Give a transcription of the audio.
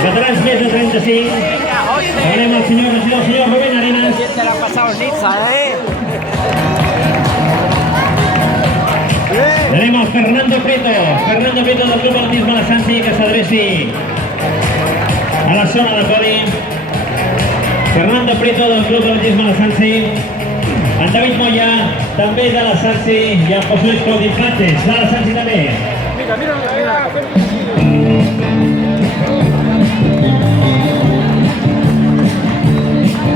Veterans més de 35. Demanem al senyor regidor, el senyor Rubén Arenas. Se la ha pasado Niza, Tenim el Fernando Prieto del Club Atletisme La Sansi, que s'adreci a la zona de podi. Fernando Prieto del Club Atletisme La Sansi. En David Moya, també de La Sansi, i el José Luis Inflantes, de La Sansi també. Mira.